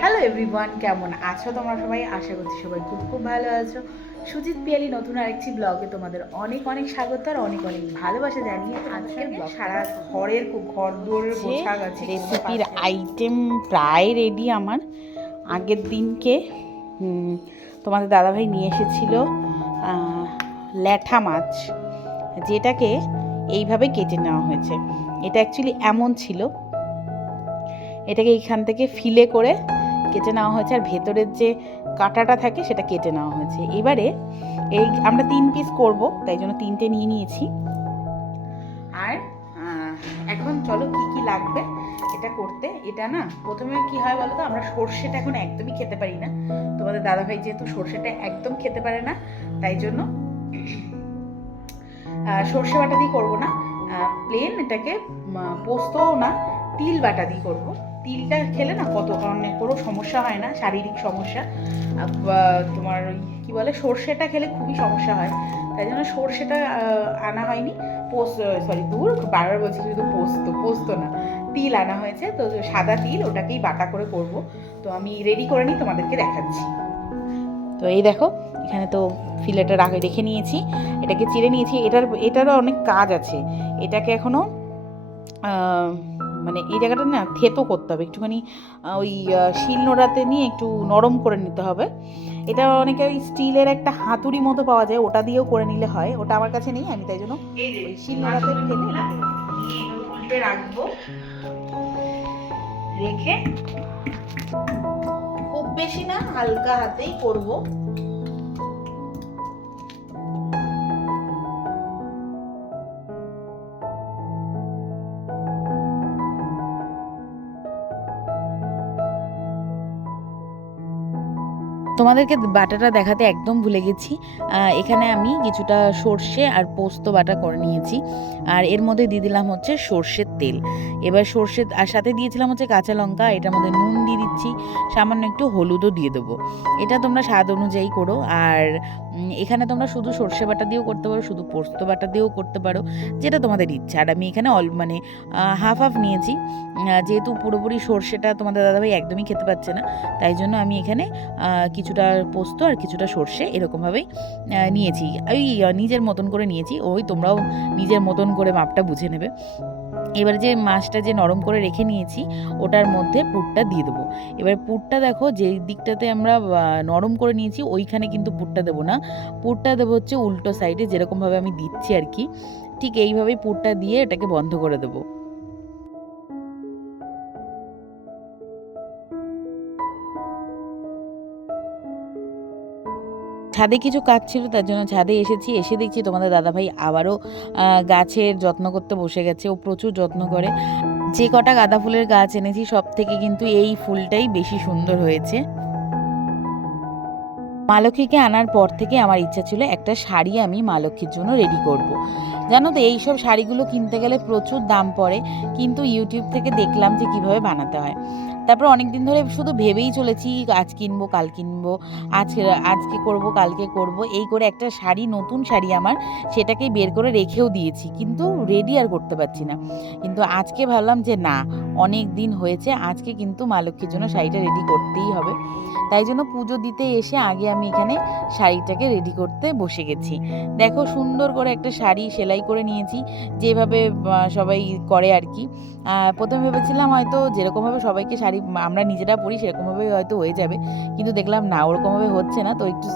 Hello everyone কেমন আছো তোমরা সবাই? আশা করছি সবাই খুব খুব ভালো আছো। সুজিত পিয়ালি নতুন আরেকটি ব্লগে তোমাদের অনেক অনেক স্বাগত আর অনেক অনেক ভালোবাসা জানিয়ে আজকের ব্লগ সারা ঘরের ঘর গেছে রেসিপির আইটেম প্রায় রেডি আমার। আগের দিনকে তোমাদের দাদাভাই নিয়ে এসেছিল ল্যাঠা মাছ যেটাকে এইভাবে কেটে নেওয়া হয়েছে। এটা অ্যাকচুয়ালি এমন ছিল এটাকে এইখান থেকে ফিলে করে কেটে নেওয়া হয়েছে আর ভেতরের যে কাঁটাটা থাকে সেটা কেটে নেওয়া হয়েছে। এবারে এই আমরা তিন পিস করব, তাই জন্য তিনটে নিয়ে নিয়েছি। আর এখন চলো কি কি লাগবে এটা করতে। এটা না, প্রথমে কি হয় বলো তো, আমরা সর্ষেটা এখন একদমই খেতে পারি না। তোমাদের দাদাভাই যেহেতু সর্ষেটা একদম খেতে পারে না, তাই জন্য সর্ষে বাটা দিয়ে করব না। প্লেন এটাকে পোস্তও না, তিল বাটা দিয়ে করব। তিলটা খেলে না কত অনেক কোনো সমস্যা হয় না, শারীরিক সমস্যা। তোমার ওই কী বলে, সর্ষেটা খেলে খুবই সমস্যা হয়। তাই জন্য সর্ষেটা আনা হয়নি। পোস্ত সরি দূর বারবার বলছি শুধু পোস্ত পোস্ত না। তিল আনা হয়েছে, তো সাদা তিল ওটাকেই বাটা করে করব। তো আমি রেডি করে নিই তোমাদেরকে দেখাচ্ছি। তো এই দেখো, এখানে তো ফিলেটা রাখে রেখে নিয়েছি। এটাকে চিড়ে নিয়েছি। এটার, এটারও অনেক কাজ আছে। এটাকে এখনও মানে এই জায়গাটা না থেতো করতে হবে। একটুখানি ওই শিল নোড়াতে নিয়ে একটু নরম করে নিতে হবে। এটা অনেকে ওই স্টিলের একটা হাতুড়ি মতো পাওয়া যায় ওটা দিয়েও করে নিলে হয়। ওটা আমার কাছে নেই আমি তাই জন্য ওই শিল নোড়াতে ফেলে উল্টে রাখব। রেখে খুব বেশি না হালকা হাতেই করব। তোমাদেরকে বাটাটা দেখাতে একদম ভুলে গেছি। এখানে আমি কিছুটা সর্ষে আর পোস্ত বাটা করে নিয়েছি। আর এর মধ্যে দিয়ে দিলাম হচ্ছে সর্ষের তেল। এবার সর্ষে, আর সাথে দিয়েছিলাম হচ্ছে কাঁচা লঙ্কা, এটার মধ্যে নুন দিয়ে দিচ্ছি। সামান্য একটু হলুদও দিয়ে দেবো। এটা তোমরা স্বাদ অনুযায়ী করো। আর এখানে তোমরা শুধু সর্ষে বাটা দিয়েও করতে পারো, শুধু পোস্ত বাটা দিয়েও করতে পারো, যেটা তোমাদের ইচ্ছা। আর আমি এখানে অল মানে হাফ হাফ নিয়েছি। যেহেতু পুরোপুরি সর্ষেটা তোমাদের দাদাভাই একদমই খেতে পাচ্ছে না, তাই জন্য আমি এখানে কিছুটা পোস্ত আর কিছুটা সর্ষে এরকমভাবেই নিয়েছি। ওই নিজের মতন করে নিয়েছি। ওই তোমরাও নিজের মতন করে মাপটা বুঝে নেবে। এবার যে মাছটা যে নরম করে রেখে নিয়েছি, ওটার মধ্যে পুরটা দিয়ে দেবো। এবার পুরটা দেখো যে দিকটাতে আমরা নরম করে নিয়েছি, ওইখানে কিন্তু পুরটা দেবো না। পুরটা দেবো হচ্ছে উল্টো সাইডে যেরকমভাবে আমি দিচ্ছি আর কি। ঠিক এইভাবেই পুরটা দিয়ে এটাকে বন্ধ করে দেবো। ছাদে কিছু কাজ ছিল, তার জন্য ছাদে এসেছি। এসে দেখছি তোমাদের দাদাভাই আবারও গাছের যত্ন করতে বসে গেছে। ও প্রচুর যত্ন করে। যে কটা গাঁদা ফুলের গাছ এনেছি, সব থেকে কিন্তু এই ফুলটাই বেশি সুন্দর হয়েছে। মা লক্ষ্মীকে আনার পর থেকে আমার ইচ্ছা ছিল, একটা শাড়ি আমি মা লক্ষ্মীর জন্য রেডি করব। জানো তো, এইসব শাড়িগুলো কিনতে গেলে প্রচুর দাম পড়ে। কিন্তু ইউটিউব থেকে দেখলাম যে কীভাবে বানাতে হয়। তারপর অনেক দিন ধরে শুধু ভেবেই চলেছি আজ কিনবো, কাল কিনবো আজ আজকে করব, কালকে করব। এই করে একটা শাড়ি, নতুন শাড়ি আমার সেটাকেই বের করে রেখেও দিয়েছি। কিন্তু রেডি আর করতে পারছি না। কিন্তু আজকে ভাবলাম যে না অনেক দিন হয়েছে, আজকে কিন্তু মা লক্ষ্মীর জন্য শাড়িটা রেডি করতেই হবে। তাই জন্য পুজো দিতে এসে আগে আমি এখানে শাড়িটাকে রেডি করতে বসে গেছি। দেখো সুন্দর করে একটা শাড়ি সেলাই করে নিয়েছি, যেভাবে সবাই করে আর কি। প্রথমে ভেবেছিলাম হয়তো যেরকমভাবে সবাইকে শাড়ি আমরা নিজেরা পরি সেরকমভাবেই হয়তো হয়ে যাবে। কিন্তু দেখলাম না, ওরকমভাবে হচ্ছে না। তো একটু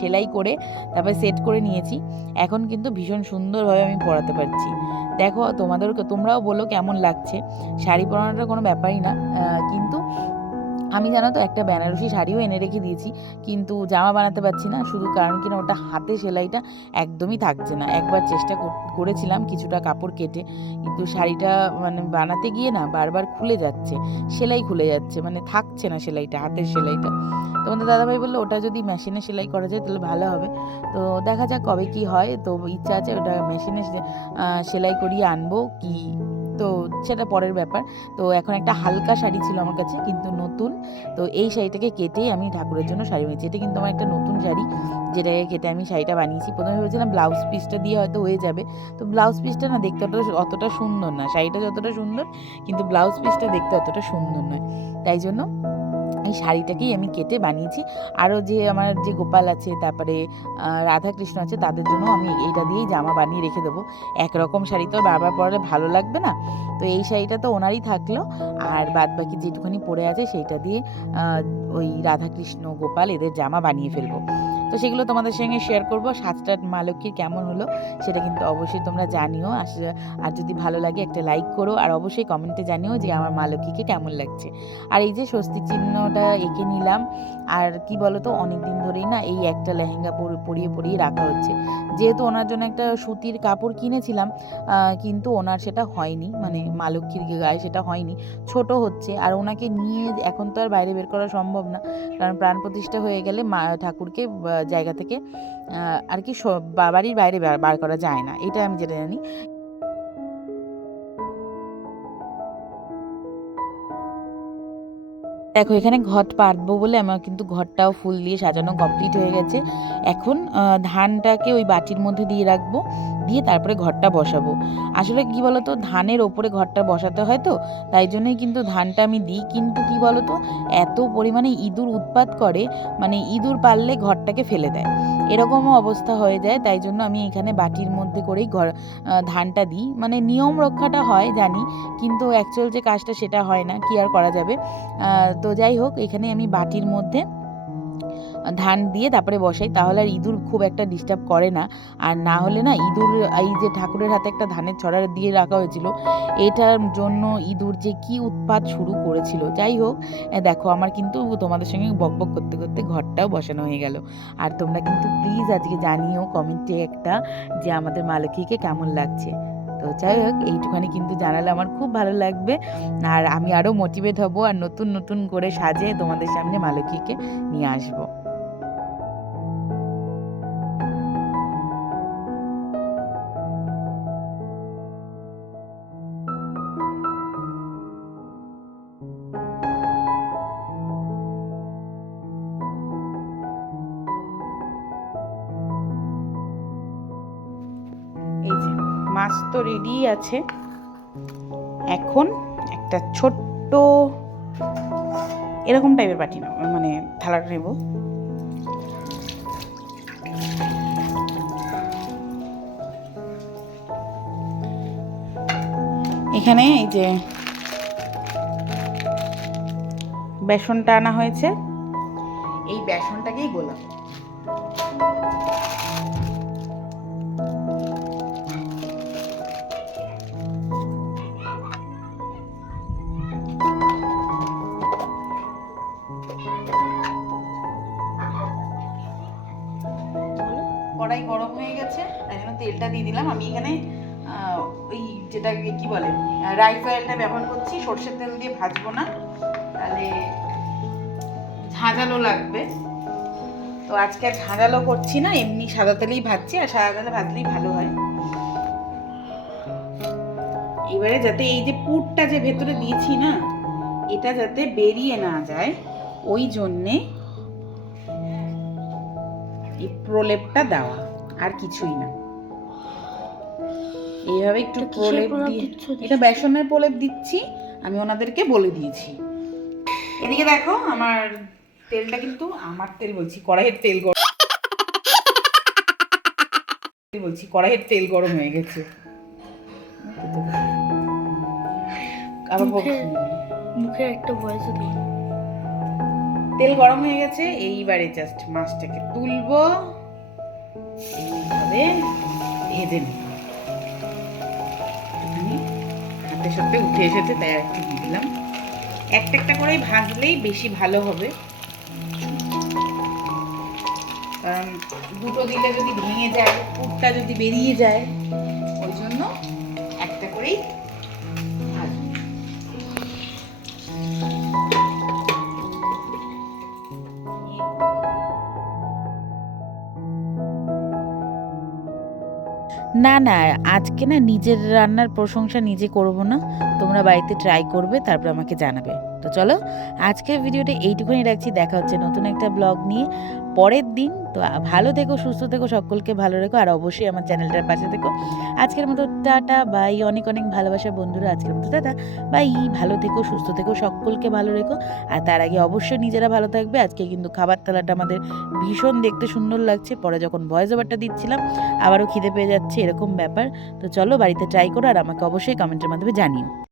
সেলাই করে তারপরে সেট করে নিয়েছি। এখন কিন্তু ভীষণ সুন্দরভাবে আমি পরাতে পারছি। দেখো তোমাদেরকে, তোমরাও বলো কেমন লাগছে। শাড়ি পরানোটা কোনো ব্যাপারই না। কিন্তু আমি জানো তো একটা বেনারসি শাড়িও এনে রেখে দিয়েছি, কিন্তু জামা বানাতে পারছি না, শুধু কারণ কিনা ওটা হাতে সেলাইটা একদমই থাকছে না। একবার চেষ্টা করেছিলাম কিছুটা কাপড় কেটে, কিন্তু শাড়িটা মানে বানাতে গিয়ে না বারবার খুলে যাচ্ছে, সেলাই খুলে যাচ্ছে মানে থাকছে না সেলাইটা, হাতের সেলাইটা। তোমাদের দাদাভাই বলল, ওটা যদি মেশিনে সেলাই করা যায় তাহলে ভালো হবে। তো দেখা যাক কবে কি হয়, তো ইচ্ছা আছে ওটা মেশিনে সেলাই করিয়ে আনব, কি তো সেটা পরের ব্যাপার। তো এখন একটা হালকা শাড়ি ছিল আমার কাছে, কিন্তু নতুন। তো এই শাড়িটাকে কেটেই আমি ঠাকুরের জন্য শাড়ি বানিয়েছি এটা কিন্তু আমার একটা নতুন শাড়ি, যেটাকে কেটে আমি শাড়িটা বানিয়েছি। প্রথমে ভেবেছিলাম ব্লাউজ পিসটা দিয়ে হয়তো হয়ে যাবে। তো ব্লাউজ পিসটা না দেখতে অতটা সুন্দর না। শাড়িটা যতটা সুন্দর, কিন্তু ব্লাউজ পিসটা দেখতে অতটা সুন্দর নয়। তাই জন্য শাড়িটাকেই আমি কেটে বানিয়েছি। আরও যে আমার যে গোপাল আছে, তারপরে রাধাকৃষ্ণ আছে, তাদের জন্য আমি এইটা দিয়েই জামা বানিয়ে রেখে দেবো। একরকম শাড়ি তো বারবার পরলে ভালো লাগবে না। তো এই শাড়িটা তো ওনারই থাকল। আর বাদ বাকি যেটুখানি পরে আছে, সেইটা দিয়ে ওই রাধাকৃষ্ণ, গোপাল এদের জামা বানিয়ে ফেলব। তো সেগুলো তোমাদের সঙ্গে শেয়ার করব। সাতটা মা লক্ষ্মীর কেমন হলো সেটা কিন্তু অবশ্যই তোমরা জানিও। আর যদি ভালো লাগে একটা লাইক করো। আর অবশ্যই কমেন্টে জানিও যে আমার মা লক্ষ্মীকে কেমন লাগছে। আর এই যে স্বস্তি চিহ্নটা এঁকে নিলাম, আর কি বলো তো অনেক দিন ধরেই না এই একটা লেহেঙ্গা পর- পরিয়ে পরিয়ে রাখা হচ্ছে। যেহেতু ওনার জন্য একটা সুতির কাপড় কিনেছিলাম কিন্তু ওনার সেটা হয়নি মানে মা লক্ষ্মীর গায়ে সেটা হয়নি। ছোট হচ্ছে, আর ওনাকে নিয়ে এখন তো আর বাইরে বের করা সম্ভব না। কারণ প্রাণ প্রতিষ্ঠা হয়ে গেলে মা, ঠাকুরকে জায়গা থেকে আর কি বাড়ির বাইরে বার বার করা যায় না। এটা আমি যেটা জানি। দেখো, এখানে ঘট পাতবো বলে আমার কিন্তু ঘরটাও ফুল দিয়ে সাজানো কমপ্লিট হয়ে গেছে। এখন ধানটাকে ওই বাটির মধ্যে দিয়ে রাখব। দিয়ে তারপরে ঘরটা বসাবো। আসলে কি বলতো, ধানের ওপরে ঘরটা বসাতে হয় তো, তাই জন্যই কিন্তু ধানটা আমি দিই। কিন্তু কি বলতো, এত পরিমাণে ইঁদুর উৎপাত করে মানে ইঁদুর পারলে ঘরটাকে ফেলে দেয়। এরকমও অবস্থা হয়ে যায়, তাই জন্য আমি এখানে বাটির মধ্যে করেই ঘর ধানটা দিই। মানে নিয়ম রক্ষাটা হয়, জানি, কিন্তু অ্যাকচুয়াল যে কাজটা সেটা হয় না, কি আর করা যাবে? তো যাই হোক, এখানে আমি বাটির মধ্যে ধান দিয়ে তারপরে বসাই, তাহলে আর ইঁদুর খুব একটা ডিস্টার্ব করে না। আর না হলে না ইঁদুর, এই যে ঠাকুরের হাতে একটা ধানের ছড়া দিয়ে রাখা হয়েছিল, এটার জন্য ইঁদুর যে কি উৎপাত শুরু করেছিল। যাই হোক দেখো আমার কিন্তু তোমাদের সঙ্গে বকবক করতে করতে ঘরটাও বসানো হয়ে গেল। আর তোমরা কিন্তু প্লিজ আজকে জানিও কমেন্টে একটা যে আমাদের মালকীকে কেমন লাগছে। তো যাই হোক, এইটুখানি কিন্তু জানালে আমার খুব ভালো লাগবে। আর আমি আরও মোটিভেট হব আর নতুন নতুন করে সাজে তোমাদের সামনে মালকীকে নিয়ে আসব। মাছ তো রেডি আছে। এখন একটা ছোট্ট এরকম টাইপের বাটি মানে থালাটা নেব। এখানে এই যে বেসনটা আনা হয়েছে। এই বেসনটাকেই গোলাপ। তেলটা দিয়ে দিলাম। আমি এখানে ওই যেটাকে কি বলে রাইস অয়েলটা ব্যবহার করছি। সর্ষের তেল দিয়ে ভাজবো না। তাহলে ঝাঁঝালো লাগবে। তো আজকে আর ঝাঁঝালো করছি না, এমনি সাদা তেলেই ভাজছি, আর সাদা তেলে ভাজলেই ভালো হয়। এবারে যাতে এই যে পুরটা যে ভেতরে দিয়েছি না, এটা যাতে বেরিয়ে না যায়, ওই জন্যে এই প্রলেপটা দেওয়া, আর কিছুই না। এইভাবে একটু প্রলেপ দিয়ে এটা বেসনের প্রলেপ দিচ্ছি আমি ওনাদেরকে বলে দিয়েছি। এদিকে দেখো আমার তেলটা কিন্তু আমার তেল বলছি কড়াইয়ের তেল গরম বলছি কড়াইয়ের তেল গরম হয়ে গেছে। আবার একটা দিই। তেল গরম হয়ে গেছে এইবারে জাস্ট মাছটাকে তুলবো। এইভাবে ভেজে নেব। হাতে সাথে উঠে এসেছে, তাই একটু দিয়ে দিলাম। একটা একটা করে ভাজলেই বেশি ভালো হবে। কারণ দুটো দিলে যদি ভেঙে যায়, পুরটা যদি বেরিয়ে যায় না না, আজকে না নিজের রান্নার প্রশংসা নিজে করব না। তোমরা বাড়িতে ট্রাই করবে, তারপর আমাকে জানাবে। তো চলো, আজকের ভিডিওটা এইটুকুনি রাখছি। দেখা হচ্ছে নতুন একটা ব্লগ নিয়ে। পরের দিন, তো ভালো থেকো, সুস্থ থেকো, সকলকে ভালো রেখো, আর অবশ্যই আমার চ্যানেলটার পাশে থেকো। আজকের মতো টাটা, বাই। অনেক অনেক ভালোবাসা বন্ধুরা আজকের মতো। Tata, bye. ভালো থেকো, সুস্থ থেকো, সকলকে ভালো রেখো। আর তার আগে অবশ্যই নিজেরা ভালো থাকবে। আজকে কিন্তু খাবার থালাটা আমাদের ভীষণ দেখতে সুন্দর লাগছে। পরে যখন ভয়েস ওভারটা দিচ্ছিলাম, আবারও খিদে পেয়ে যাচ্ছে, এরকম ব্যাপার। তো চলো বাড়িতে ট্রাই করো, আর আমাকে অবশ্যই কমেন্টের মাধ্যমে জানিও।